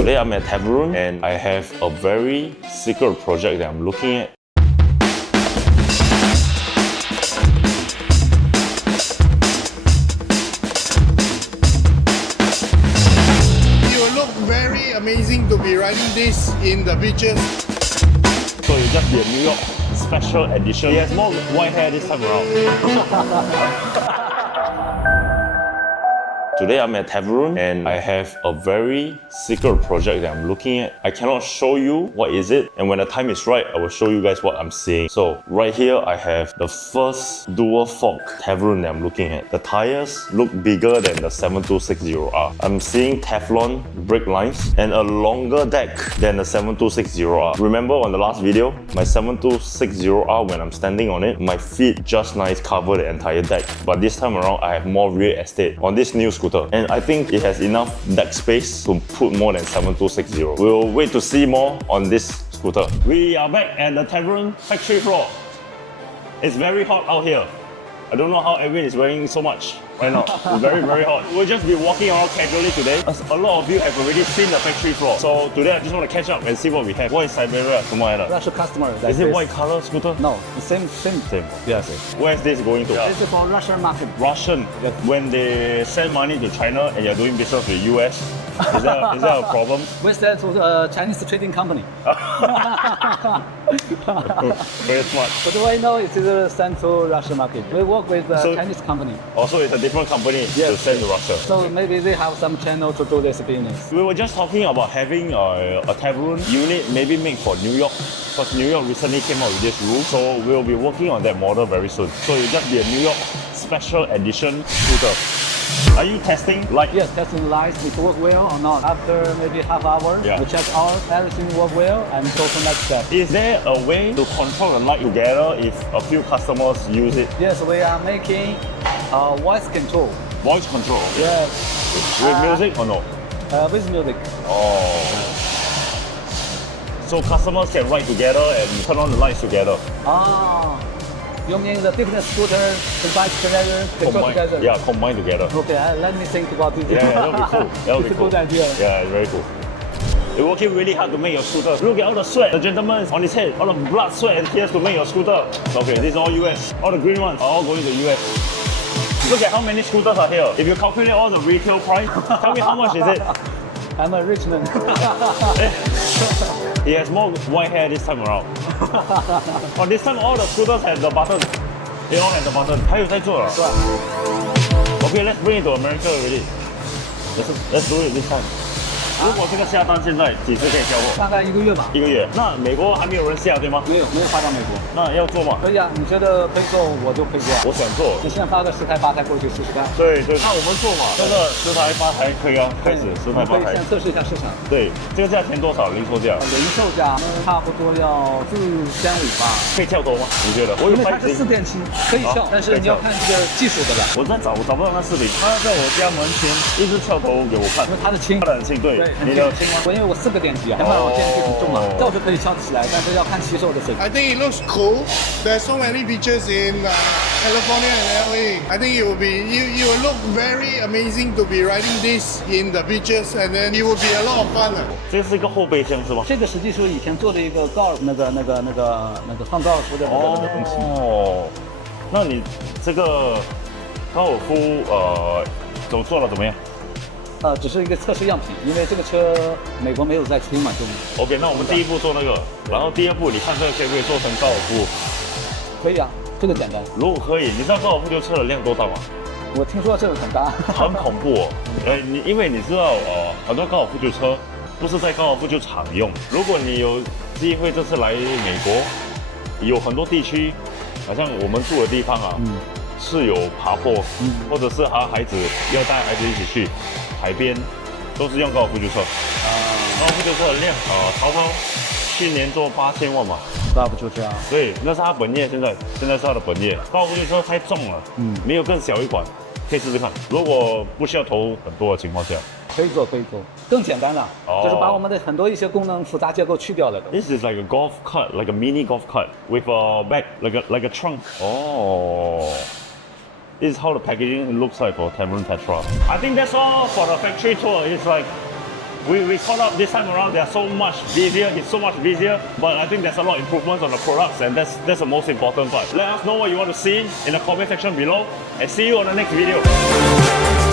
Today I'm at Teverun and I have a very secret project that I'm looking at. You will look very amazing to be riding this in the beaches. So it'll just be a New York special edition. He has more white hair this time around. Today I'm at Teverun and I have a very secret project that I'm looking at. I cannot show you what is it, and when the time is right, I will show you guys what I'm seeing. So right here I have the first dual fork Teverun that I'm looking at. The tires look bigger than the 7260R. I'm seeing Teflon brake lines and a longer deck than the 7260R. Remember on the last video, my 7260R, when I'm standing on it, my feet just nice cover the entire deck. But this time around, I have more rear estate on this new scooter. And I think it has enough deck space to put more than 7260. We'll wait to see more on this scooter. We are back at the Teverun factory floor. It's very hot out here. I don't know how Edwin is wearing so much right now. It's very, very hot. We'll just be walking around casually today. As a lot of you have already seen the factory floor. So today I just want to catch up and see what we have. What is Siberia? Russian customer. Like is it white color scooter? No, the same. Yes. Where is this going to? This is for Russian market. Russian. Yes. When they send money to China and you're doing business with the US, is that a problem? We sell to the Chinese trading company. Very smart. But right now it is sent to Russian market. We work with the Chinese company. Also, it's a different company to send to Russia. So maybe they have some channel to do this business. We were just talking about having a Teverun unit maybe made for New York, because New York recently came out with this rule. So we'll be working on that model very soon. So it'll just be a New York special edition scooter. Are you testing light? Yes, testing lights, it work well or not. After maybe half hour, we check out everything work well and go to next step. Is there a way to control the light together if a few customers use it? Yes, we are making voice control. Voice control? Yes. With music or no? With music. Oh. So customers can ride together and turn on the lights together. You mean the different scooter, the bike together, control together? Yeah, combine together. Okay, let me think about this. Yeah, that would be cool. That would be cool. It's a good idea. Yeah, it's very cool. You're working really hard to make your scooter. Look at all the sweat, the gentleman on his head, all the blood, sweat and tears to make your scooter. Okay, this is all US. All the green ones are all going to US. Look at how many scooters are here. If you calculate all the retail price, tell me how much is it? I'm a rich man. He has more white hair this time around. But this time all the scooters have the button. They all have the button. 还有在做了。Okay, let's bring it to America already. Let's do it this time. 如果这个下单现在几时可以交货？大概1个月吧。1个月。那美国还没有人下对吗？没有发到美国。那要做吗？可以啊，你觉得可以做我就可以做。我想做。你现在发个10台8台过去试试看。对，那我们做嘛，这个10台8台可以啊，开始10台8台。可以先测试一下市场。对，这个价钱多少？零售价？零售价差不多要4500吧。可以跳头吗？你觉得？因为它是4电机，可以跳，但是你要看这个技术的吧。我在找，我找不到那视频。他在我家门前一直跳头给我看，因为它的轻，它的很轻，对，你的轻吗？因为我4个电机啊，前面我电机很重嘛，这我就可以翘起来，但是要看骑手的水平。I think it looks cool. There's so many beaches in California and LA. I think it will be you will look very amazing to be riding this in the beaches, and then it will be a lot of fun. 这是一个后备箱是吗？这个实际是以前做的一个高尔那个放高尔夫的那个东西。哦，那你这个高尔夫做的怎么样？只是一个测试样品，因为这个车美国没有在出嘛，就 OK， 那我们第一步做那个，然后第二步你看这个可不可以做成高尔夫？可以啊，这个简单。如果可以，你知道高尔夫球车的量多大吗？我听说这个很大，很恐怖哦。因为你知道很多高尔夫球车不是在高尔夫球场用。如果你有机会这次来美国，有很多地区，好像我们住的地方啊，是有爬坡，或者是孩子要带孩子一起去海边，都是用高尔夫球车。高尔夫球车的量超高，去年做8000万嘛。高尔夫球车啊？对，那是他本业，现在是他的本业。高尔夫球车太重了，没有更小一款，可以试试看。如果不需要投很多的情況下，可以做，更简单了，就是把我们的很多一些功能复杂结构去掉了。This is like a golf cart, like a mini golf cart with a back, like a trunk. Oh. This is how the packaging looks like for Teverun Tetra. I think that's all for the factory tour. It's like we caught up this time around. They are so much busier. It's so much busier, but I think there's a lot of improvements on the products, and that's the most important part. Let us know what you want to see in the comment section below, and see you on the next video.